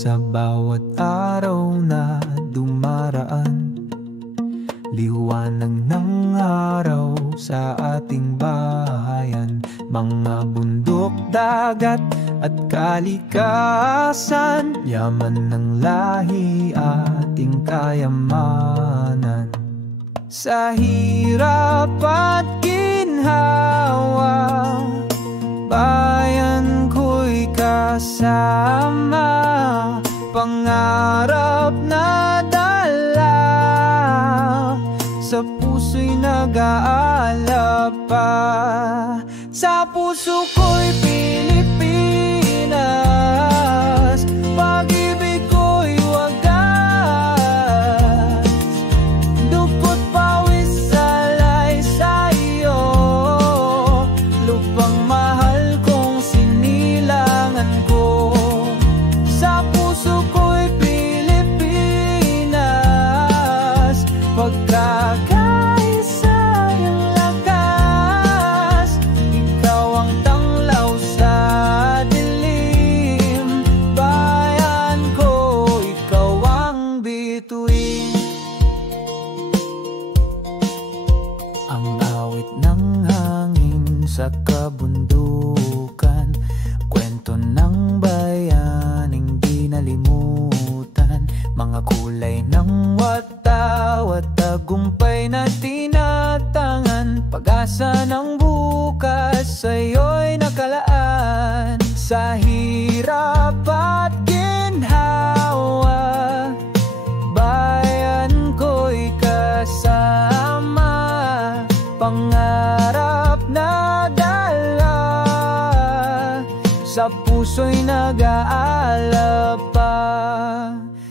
Sa bawat araw na dumaraan, liwanag ng araw sa ating bayan. Mga bundok, dagat at kalikasan, yaman ng lahi ating kayamanan. Sa hirap at ginhawa, bayan ko'y kasama. Pangarap na dala, sa puso'y nag-aalab pa. Sa puso ko'y Pilipinas, pag-ibig ko'y wagas. Dugo't pawis alay sa'yo, lupang mahal kong sinilangan ko. Sa puso ko'y Pilipinas, pagkakaisa yung lakas. Ikaw ang tanglaw sa dilim, bayan ko, ikaw ang bituin. Ang awit ng hangin sa kabundukan, kwento ng bayaning di nalimutan. Mga kulay ng wataw at tagumpay na tinatangan, pag-asa ng bukas sa'yo'y nakalaan. Sa hirap at ginhawa, bayan ko'y kasama. Pangarap na dala, sa puso'y nag-aalab pa.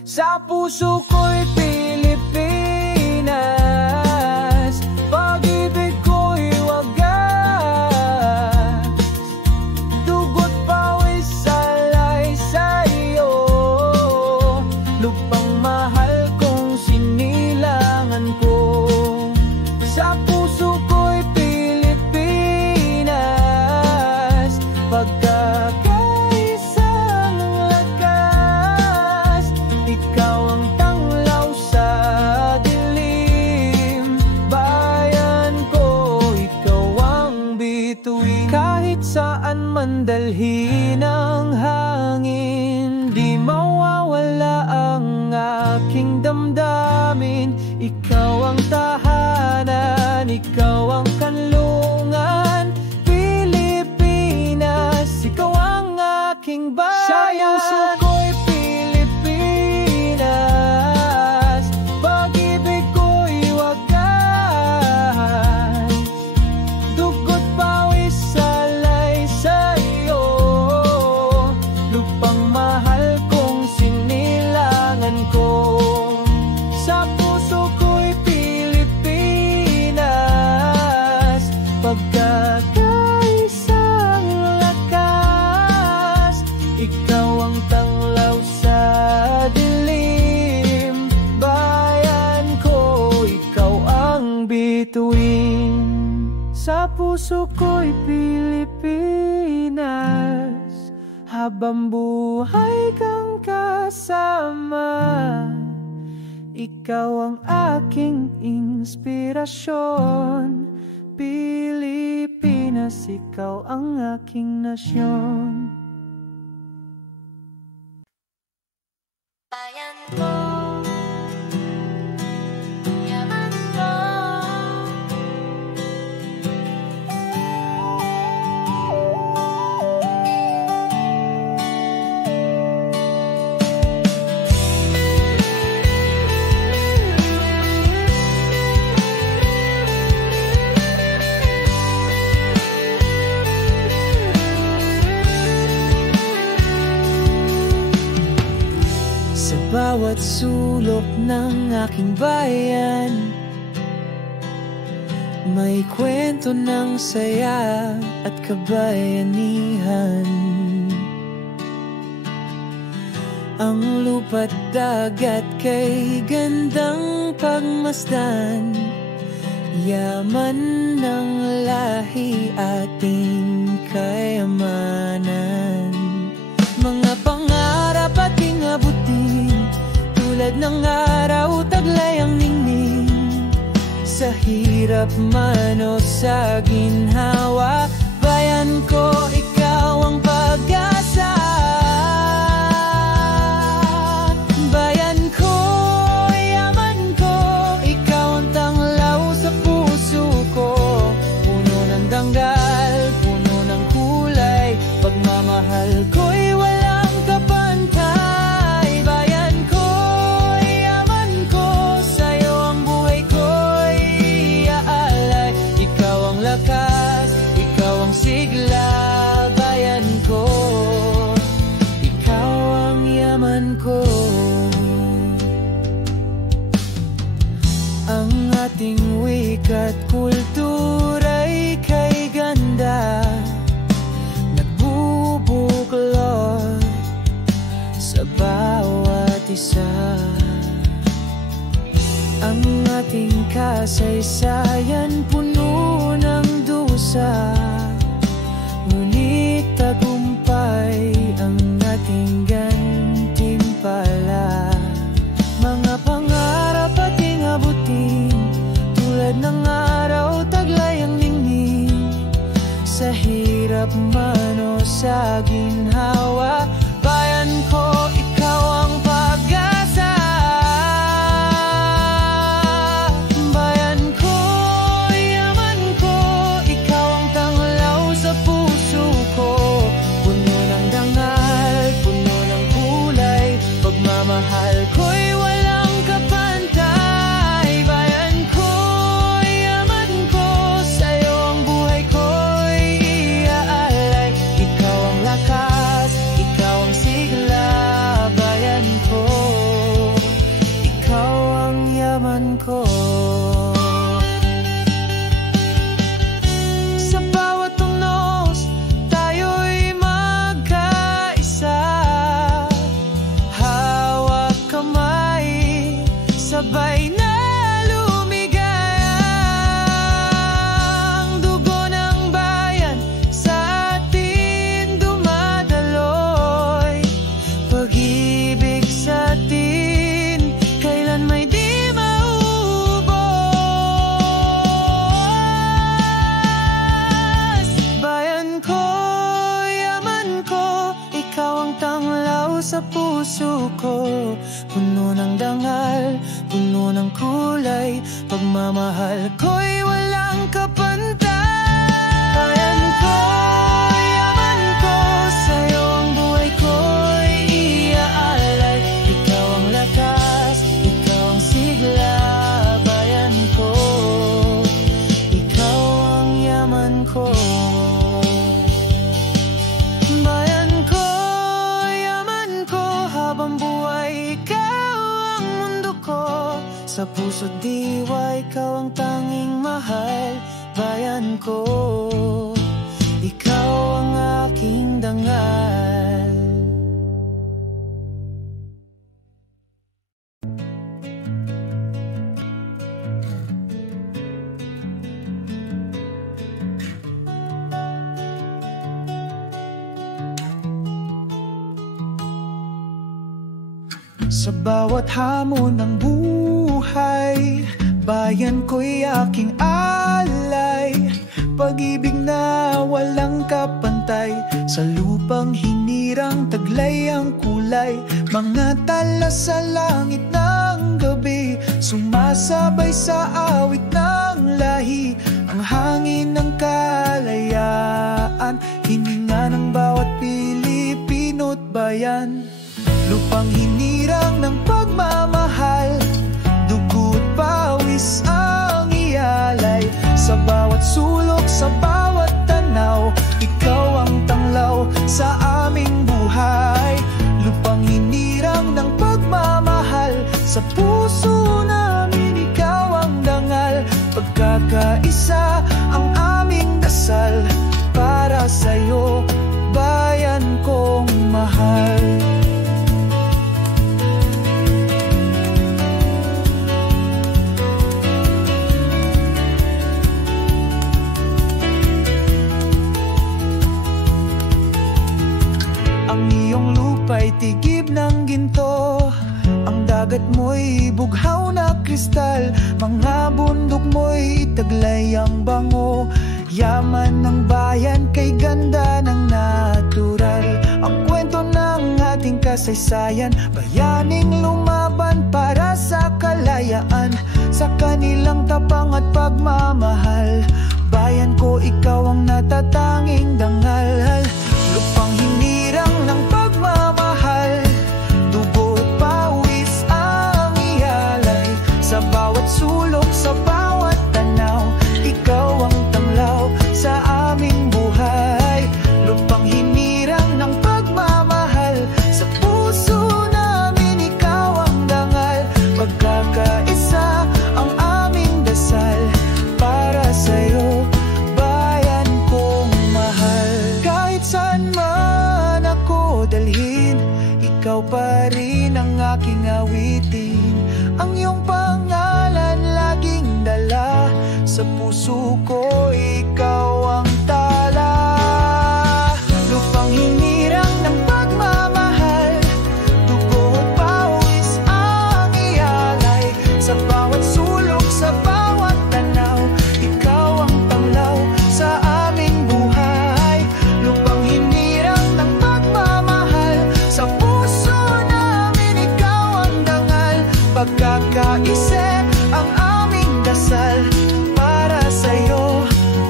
Sa puso ko'y Pilipinas, pag-ibig ko'y wagas. Dugo't pawis alay sa'yo, lupang mahal kong sinilangan ko. Sa puso ko'y Pilipinas, pagkakaisang lakas. Ikaw ang tanglaw sa dilim, bayan ko, ikaw ang bituin. Kahit saan man dalhin ang hangin, di mawawala ang aking damdamin. Ikaw ang tahanan, ikaw ang kanlungan. Pilipinas, ikaw ang aking bayan. Sa puso ko'y Pilipinas, pag-ibig ko'y wagas. Dugo't pawis alay sa'yo, lupang mahal kong sinilangan ko. Sa puso ko'y Pilipinas, pagkakaisang lakas. Ikaw ang tanglaw sa dilim, bayan ko, ikaw ang bituin. Sa puso ko'y Pilipinas, habang buhay kang kasama. Ikaw ang aking inspirasyon. Pilipinas, ikaw ang aking nasyon. Bayan ko, yaman ko. Bawat sulok ng aking bayan, may kwento ng saya at kabayanihan. Ang lupa't dagat kay gandang pagmasdan, yaman ng lahi ating kayamanan. Mga pangarap ating Tulad ng araw, taglay ang ningning. Sa hirap man o sa ginhawa, bayan ko, ikaw ang pag-asa. Bayan ko, yaman ko, ikaw ang tanglaw sa puso ko. Puno ng danggal, puno ng kulay, pagmamahal ko'y walang kapantay. Bayan ko, yaman ko, sa'yo ang buhay ko'y iaalay. Ikaw ang lakas, ikaw ang sigla, bayan ko, ikaw ang yaman ko. Ang ating wika't kultura'y kay ganda, nagbubuklod sa bawat isa. Ang ating kasaysayan puno ng dusa, ngunit tagumpay ang ating gantimpala. Mga pangarap ating abutin, tulad ng araw, taglay ang ningning. Sa hirap man o sa ginhawa, bayan ko, ikaw ang pag-asa. Bayan ko, yaman ko, ikaw ang tanglaw sa puso ko. Puno ng dangal, puno ng kulay, pagmamahal ko'y walang kapantay. Bayan ko, yaman ko, sa'yo ang buhay ko'y iaalay. Ikaw ang lakas, ikaw ang sigla, bayan ko, ikaw ang yaman ko. Sa bawat tunos, tayo'y magkaisa. Hawak kamay, sabay na lumigaya. Ang dugo ng bayan sa atin dumadaloy. Pag-ibig sa atin kailan may di maubos. Bayan ko, yaman ko, ikaw ang tanglaw sa puso ko. Puno ng dangal, puno ng kulay, pagmamahal ko'y walang kapantay. Bayan ko, yaman ko, sa'yo ang buhay ko'y iaalay. Ikaw ang lakas, ikaw ang sigla, bayan ko, ikaw ang yaman ko. Bayan ko, yaman ko, habang buhay ikaw ang mundo ko. Sa puso't diwa, ikaw ang tanging mahal, bayan ko, ikaw ang aking dangal. Sa bawat hamon ng buhay, bayan ko'y aking alay. Pag-ibig na walang kapantay, sa lupang hinirang taglay ang kulay. Mga tala sa langit ng gabi, sumasabay sa awit ng lahi. Ang hangin ng kalayaan, hininga ng bawat Pilipino't bayan. Lupang hinirang ng pagmamahal, dugo't pawis ang ialay. Sa bawat sulok, sa bawat tanaw, ikaw ang tanglaw sa aming buhay. Lupang hinirang ng pagmamahal, sa puso namin ikaw ang dangal. Pagkakaisa ang aming dasal, para sa'yo, bayan kong mahal. Ang iyong lupa'y tigib ng ginto, ang dagat dagat mo'y bughaw na kristal, mga bundok mo'y taglay ang bango. Yaman ng bayan kay ganda ng natural, ang kwento ng ating kasaysayan. Bayaning lumaban para sa kalayaan, sa kanilang tapang at pagmamahal. Bayan ko, ikaw ang natatanging dangal. Lupang hinirang ng pagmamahal, dugo at pawis ang ialay. Sa bawat sulok, sa bawat tanaw, ikaw ang tanglaw sa aming buhay. Lupang hinirang ng pagmamahal, sa puso namin ikaw ang dangal. Pagkakaisa ang aming dasal, para sa'yo, bayan kong mahal. Kahit saan man ako dalhin, ikaw pa rin ang aking awitin. Ang iyong pangalan laging dala, sa puso ko ikaw ang tala. Lupang hinirang ng pagmamahal, dugo at pawis ang ialay. Sa bawat sulok, sa bawat tanaw, ikaw ang tanglaw sa aming buhay. Lupang hinirang ng pagmamahal, sa puso namin ikaw ang dangal. Pagkakaisip ang aming dasal, para sa'yo,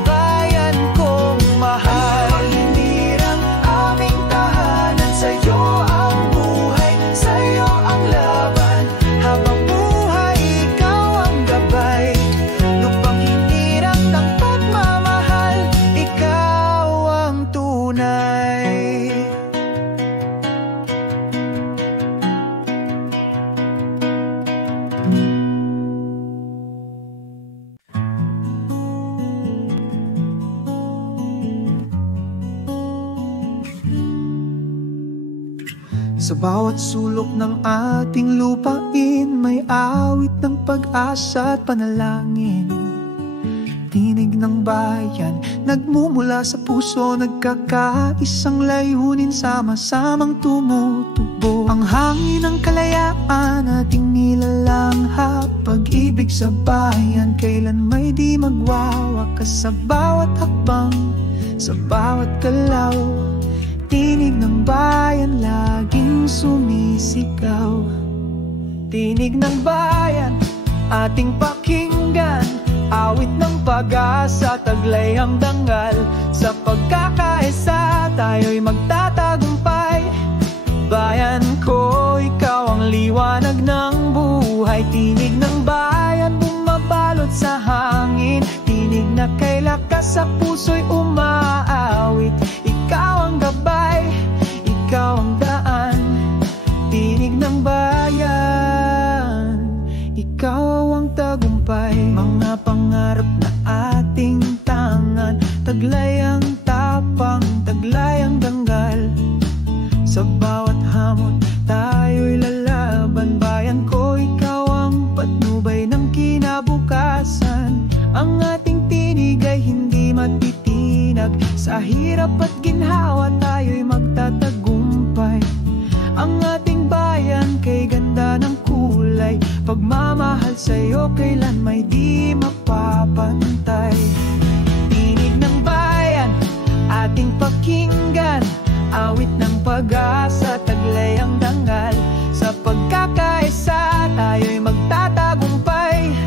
bayan kong mahal. Hinirang aming tahanan, sa'yo ang buhay, sa'yo ang laban. Habang buhay, ikaw ang gabay. Lupang hinirang ng pagmamahal, ikaw ang tunay. Sa bawat sulok ng ating lupain, may awit ng pag-asa at panalangin. Tinig ng bayan, nagmumula sa puso, nagkakaisang layunin, sama-samang tumutubo. Ang hangin ng kalayaan ating nilalangha, pag-ibig sa bayan, kailan may di magwawakas. Sa bawat hakbang, sa bawat galaw, tinig ng bayan laging sumisigaw. Tinig ng bayan, ating pakinggan, awit ng pag-asa, taglay ang dangal. Sa pagkakaisa, tayo'y magtatagumpay. Bayan ko, ikaw ang liwanag ng buhay. Tinig ng bayan, bumabalot sa hangin, tinig na kay lakas sa puso'y umaawit. Ikaw ang gabay, ikaw ang daan, tinig ng bayan, ikaw ang tagumpay. Mga pangarap na ating tangan, taglay ang tapang, taglay ang danggal. Sa bawat hamon, tayo'y lalaban. Bayan ko, ikaw ang patnubay ng kinabukasan. Ang ating tinig ay hindi matitinag, sa hirap at ginhawa tayo'y magtatagumpay. Ang ating bayan kay ganda ng kulay, pagmamahal sa'yo kailan may di mapapantay. Tinig ng bayan, ating pakinggan, awit ng pag-asa, taglay ang dangal. Sa pagkakaisa, tayo'y magtatagumpay.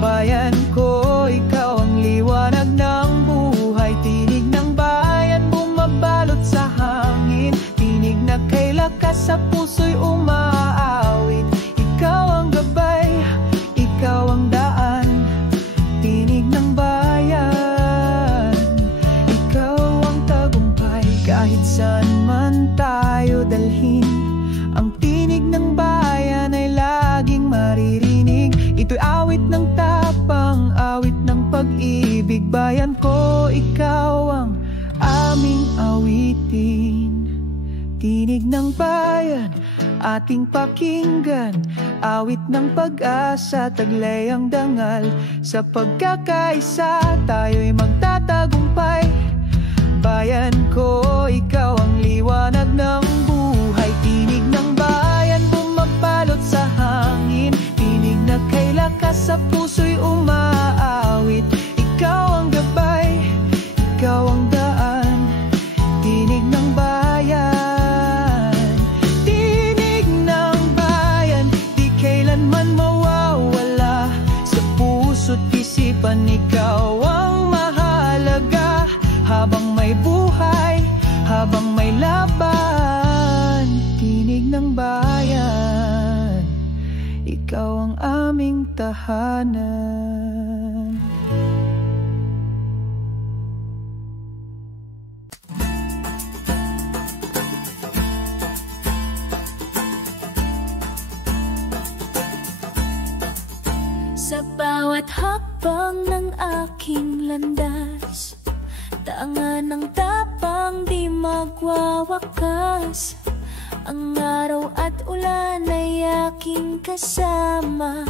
Bayan ko, ikaw ang liwanag ng buhay. Tinig ng bayan, bumabalot sa hangin, tinig na kay lakas sa puso'y umaawit. Ikaw ang gabay, ikaw ang daan, tinig ng bayan, ikaw ang tagumpay. Kahit saan man tayo dalhin, ang tinig ng bayan ay laging maririnig. Ito'y awit ng tapang, awit ng pag-ibig. Bayan ko, ikaw ang aming awitin. Tinig ng bayan, ating pakinggan, awit ng pag-asa, taglay ang dangal. Sa pagkakaisa, tayo'y magtatagumpay. Bayan ko, ikaw ang liwanag ng buhay. Tinig ng bayan, bumabalot sa hangin, sa puso'y umaawit. Ikaw ang gabay, ikaw ang daan, tinig ng bayan. Tinig ng bayan, di kailanman mawawala. Sa puso't isipan, ikaw ang mahalaga. Habang may buhay, habang may laban, tinig ng bayan, ikaw ang aming tahanan. Sa bawat hakbang ng aking landas, tangan ng tapang di magwawakas. Ang araw at ulan ay aking kasama.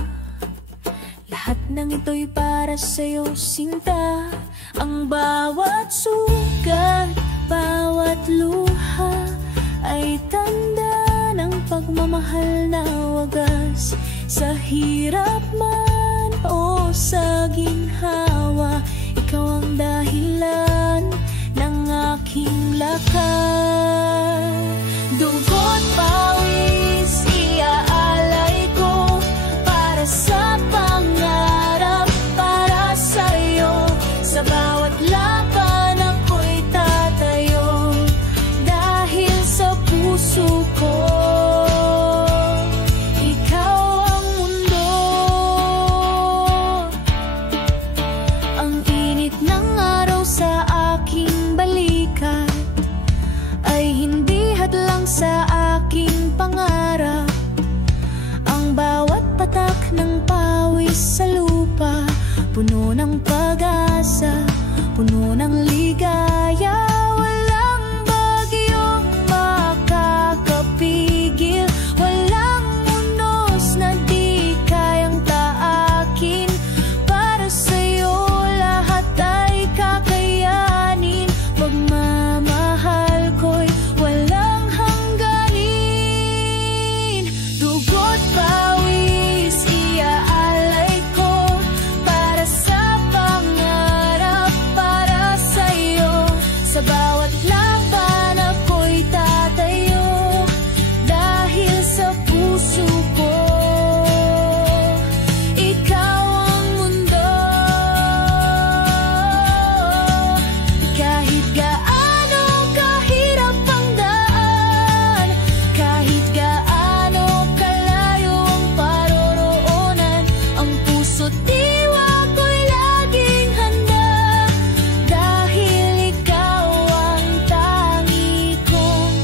Lahat ng ito'y para sa'yo, sinta. Ang bawat sugat, bawat luha ay tanda ng pagmamahal na wagas. Sa hirap man o sa ginhawa, ikaw ang dahilan ng aking lakad. Dugo't pawis iaalay ko para sa pangarap, para sa'yo. Sa bawat laban ako'y tatayo, dahil sa puso ko ikaw ang mundo. Ang init ng araw sa aking balikat ay hindi hadlang sa aking pangarap. Ang bawat patak ng pawis sa lupa, puno ng pag-asa, puno ng ligaya. Walang bagyong makakapigil, walang unos na di kayang taakin. Para sa'yo lahat ay kakayanin. Pagmamahal ko'y walang hangganin. Dugo't pawis iaalay ko para sa pangarap, para sa'yo. Sa bawat laban ako'y tatayo, dahil sa puso ko ikaw ang mundo. Kahit gaano kahirap ang daan, kahit gaano kalayo ang paroroonan, ang puso't diwa ko'y laging handa. Dahil ikaw ang tangi kong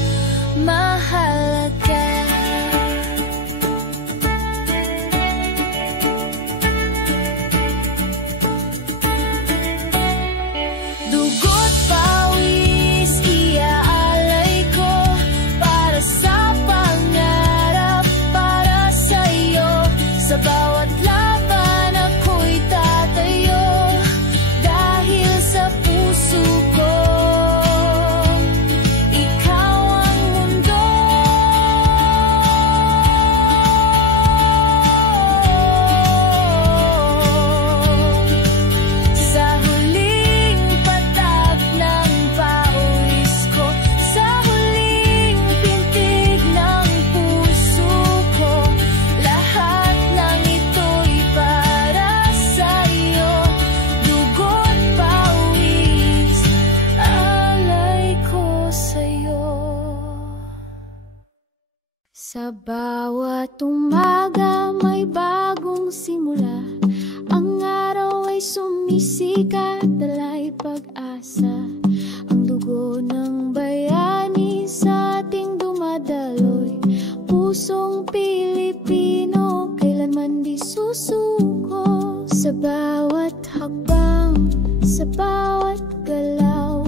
mahalaga. Dugo't pawis iaalay ko para sa pangarap, para sa'yo. Sa bawat laban ako'y tatayo, dahil sa puso ko ikaw ang mundo. Sa huling patak ng pawis ko, sa huling pintig ng puso ko, lahat ng ito'y para sa'yo. Dugo't pawis, alay ko sa'yo. Sa bawat umaga may bagong simula. Ang araw ay sumisikat, dala'y pag-asa. Ang dugo ng bayani sa ating dumadaloy. Pusong Pilipino, kailanman di susuko. Sa bawat hakbang, sa bawat galaw,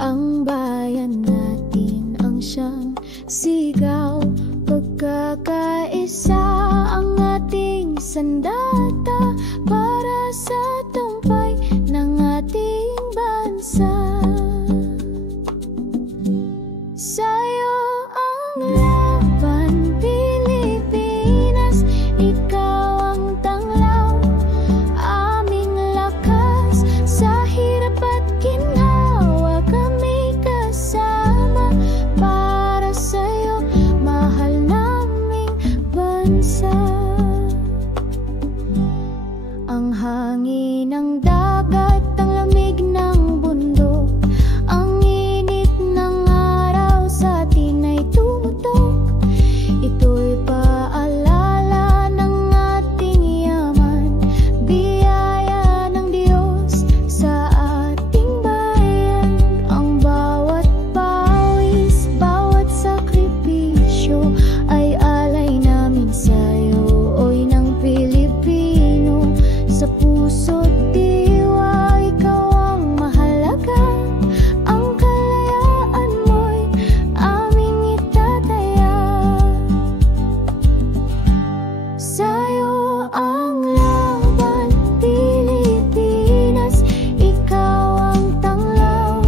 ang bayan natin ang siyang sigaw. Pagkakaisa ang ating sandata para sa tagumpay ng ating bansa. Sa'yo ang laban, Pilipinas, ikaw ang tanglaw bansa. Ang hangin ng dagat, ang lamig ng bundok, ang init ng araw sa atin ay tumutok. Ito'y paalala ng ating yaman, biyaya ng Diyos sa ating bayan. Ang bawat pawis, bawat sakripisyo ay alay namin sa'yo, oy ng Pilipino. Sa puso't diwa, ikaw ang mahalaga. Ang kalayaan mo'y aming itataya. Sa'yo ang laban, Pilipinas. Ikaw ang tanglaw,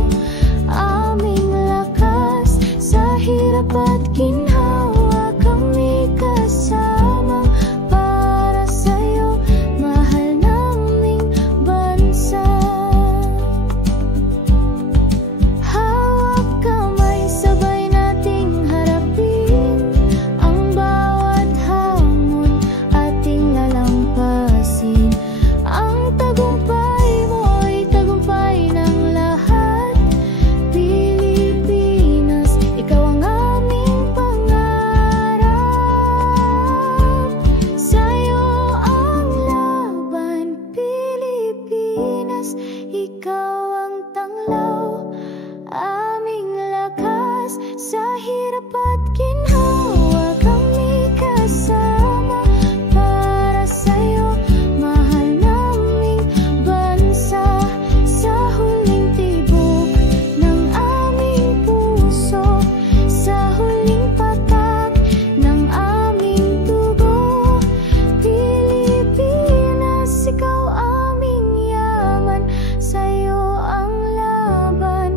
aming lakas. Sa hirap at ginhawa, kami kasama. Para sa'yo, mahal naming bansa. Hawak kamay, sabay nating harapin ang bawat hamon, ating lalampasin. Ang tagumpay mo'y tagumpay ng lahat. Pilipinas, ikaw ang aming pangarap. Sa'yo ang laban, Pilipinas. Ikaw ang tanglaw, aming lakas. Sa hirap at ginhawa, kami kasama. Para sa'yo, mahal naming bansa. Sa huling tibok ng aming puso, sa huling patak ng aming dugo, Pilipinas, ikaw aming yaman. Sa'yo ang laban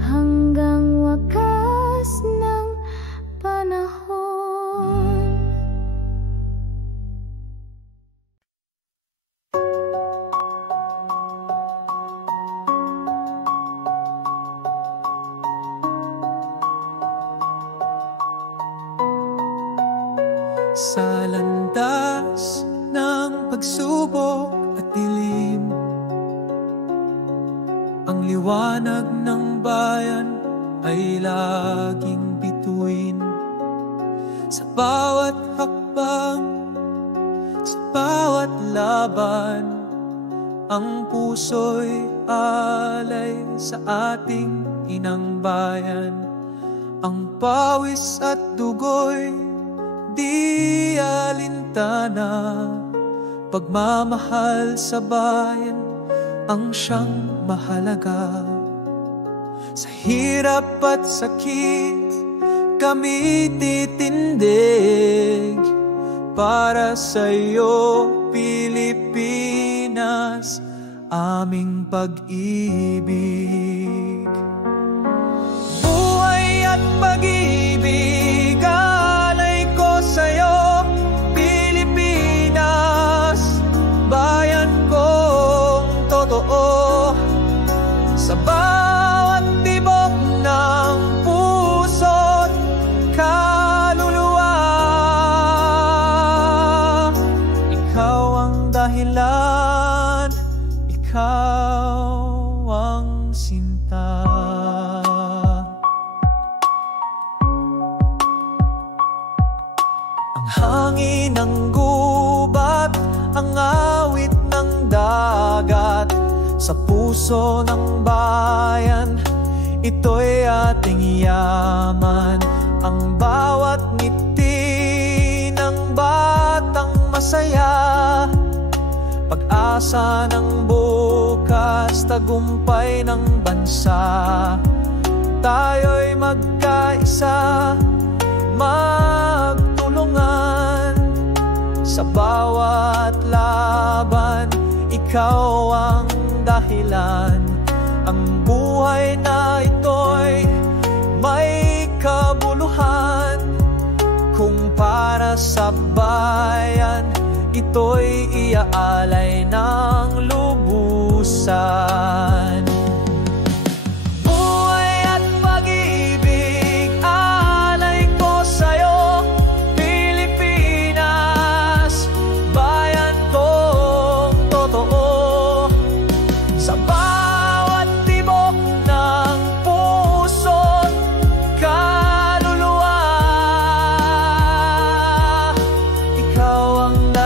hanggang wakas ng panahon. Sa landas ng pagsubok at dilim, ang liwanag ng bayan ay laging bituin. Sa bawat hakbang, sa bawat laban, ang puso'y alay sa ating inang bayan. Ang pawis at dugo'y di alintana, pagmamahal sa bayan ang siyang mahalaga. Sa hirap at sakit, kami titindig. Para sa'yo, Pilipinas, aming pag-ibig. Buhay at pag-ibig, alay ko sa'yo, Pilipinas. Bayan kong totoo, sa bawat tibok ng puso't kaluluwa. Ikaw ang dahilan, ikaw ang sinta. Ang hangin ng gubat, ang awit ng dagat, sa puso ng bayan, ito'y ating yaman. Ang bawat ngiti ng batang masaya, pag-asa ng bukas, tagumpay ng bansa. Tayo'y magkaisa, magtulungan sa bawat laban. Ikaw ang dahilan, ang buhay na ito'y may kabuluhan. Kung para sa bayan, ito'y iaalay ng lubusan. Buhay at pag-ibig, alay ko sa'yo, Pilipinas.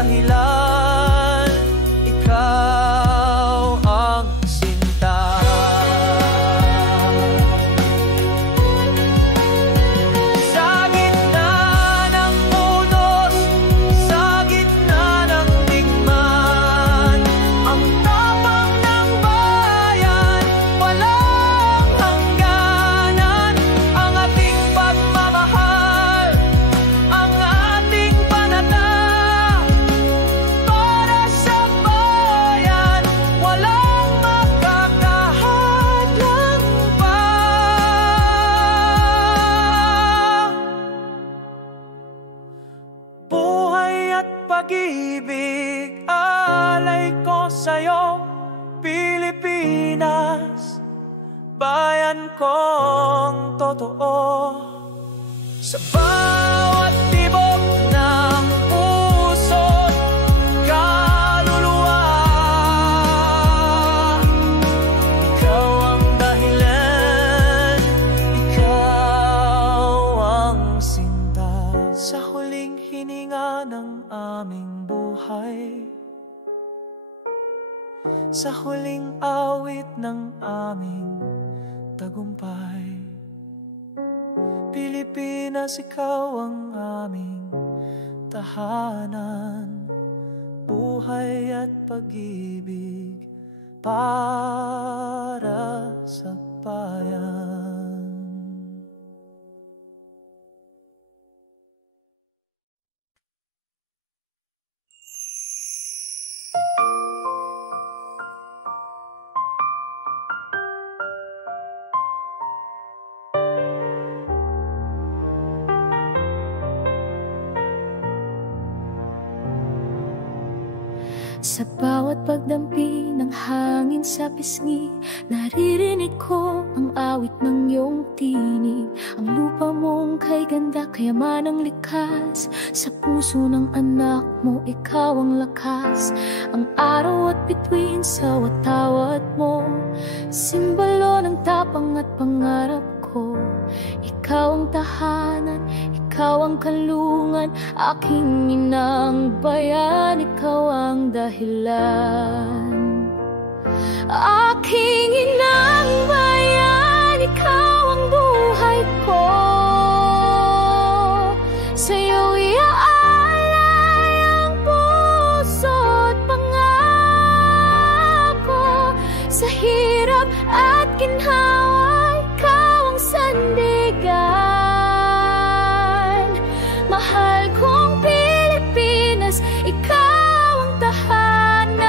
dahilan, ikaw ang sinta. Sa gitna ng unos, sa gitna ng digmaan, ang tapang ng bayan, walang hangganan. Ang ating pagmamahal, ang ating panata, para sa bayan, walang makakahadlang pa. Buhay at pag-ibig, alay ko sa'yo, Pilipinas, bayan kong totoo. Sa bawat tibok ng puso't kaluluwa, ikaw ang dahilan, ikaw ang sinta. Sa huling hininga ng aming buhay, sa huling awit ng aming tagumpay, Pilipinas, ikaw ang aming tahanan. Buhay at pag-ibig para sa bayan. Sa bawat pagdampi ng hangin sa pisngi, naririnig ko ang awit ng iyong tinig. Ang lupa mong kay ganda, kayamanang likas. Sa puso ng anak mo, ikaw ang lakas. Ang araw at bituin sa watawat mo, simbolo ng tapang at pangarap ko. Ikaw ang tahanan, ikaw ang kalungan, aking inang bayan, ikaw ang dahilan. Aking inang bayan, ikaw ang buhay ko. Sa'yo iaalay ang puso't pangako. Sa hirap at ginhawa, ikaw ang sandigan. Mahal kong Pilipinas, ikaw ang tahanan.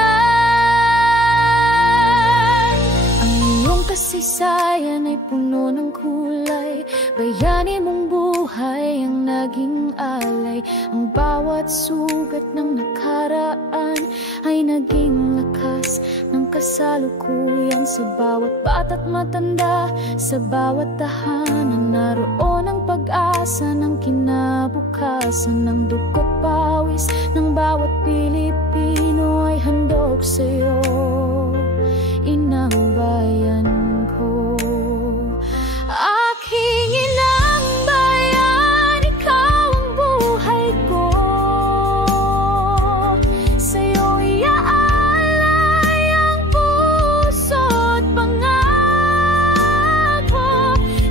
Ang iyong kasaysayan ay puno ng kulay, bayani mong buhay ang naging alay. Ang bawat sugat ng nakaraan ay naging lakas ng kasalukuyan. Sa bawat bata't matanda, sa bawat tahanan, naroon ang pag-asa ng kinabukasan. Ng dugo't pawis ng bawat Pilipino ay handog sa'yo, inang bayan ko. Aking inang bayan, ikaw ang buhay ko. Sa'yo iaalay ang puso't pangako.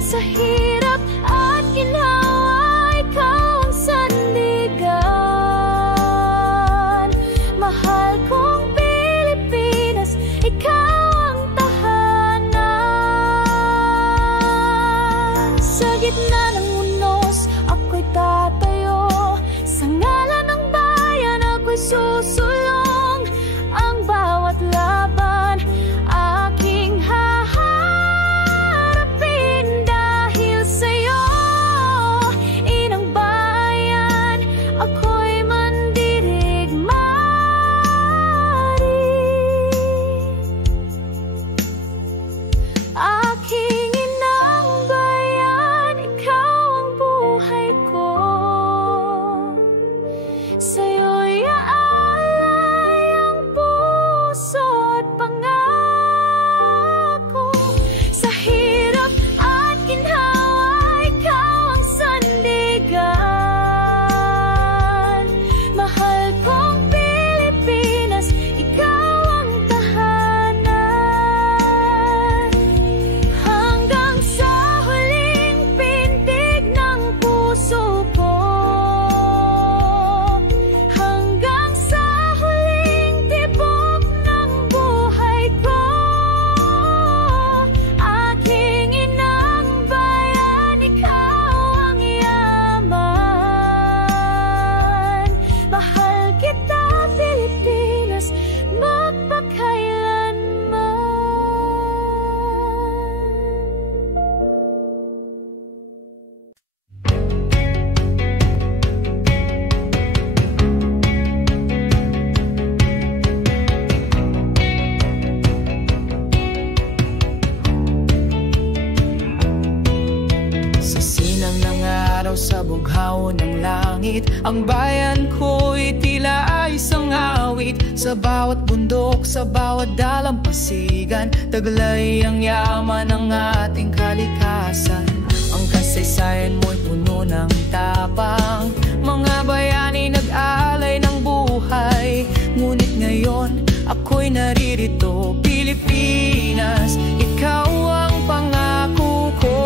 Sa hirap at ginhawa, ikaw ang sandigan. Mahal kong Pilipinas, langit. Ang bayan ko'y tila ay isang awit. Sa bawat bundok, sa bawat dalampasigan, taglay ang yaman ng ating kalikasan. Ang kasaysayan mo'y puno ng tapang, mga bayani nag-alay ng buhay. Ngunit ngayon, ako'y naririto, Pilipinas, ikaw ang pangako ko.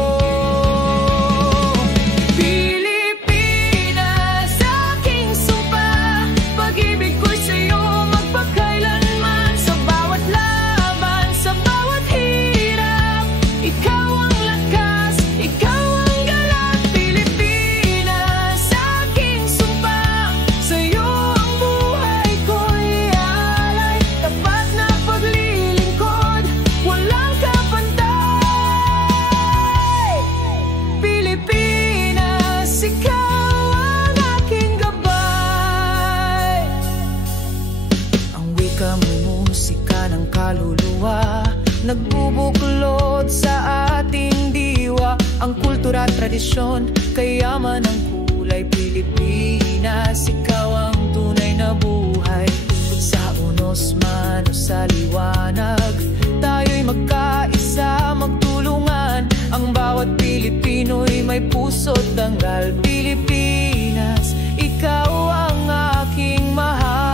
Nagbubuklod sa ating diwa, ang kultura at tradisyon, kayaman ng kulay. Pilipinas, ikaw ang tunay na buhay. Sa unos man o sa liwanag, tayo'y magkaisa, magtulungan. Ang bawat Pilipino'y may puso't dangal. Pilipinas, ikaw ang aking mahal.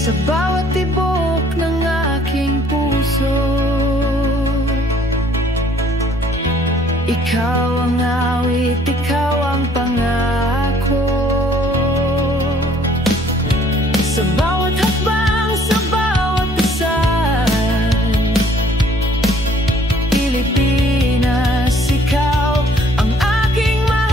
Sa bawat tibok ng aking puso, ikaw ang awit, ikaw ang pangako. Sa bawat hakbang, sa bawat dasal, Pilipinas, ikaw ang aking mahal.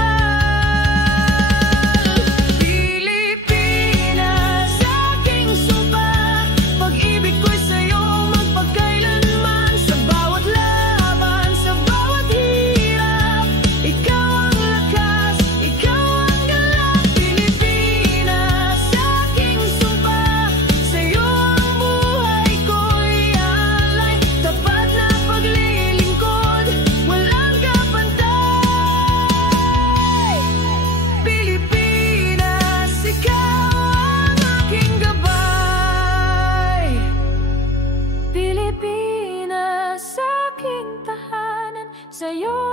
Pilipinas, aking sumpa, pag-ibig ko'y sa'yo magpagkailanman. Sa bawat laban, sa bawat hirap, ikaw ang lakas, ikaw ang galak. Pilipinas, aking sumpa, sa'yo ang buhay ko'y alay. Tapat na paglilingkod, walang kapantay. Pilipinas, ikaw ang aking gabay. Pilipinas, aking tahanan, sa'yo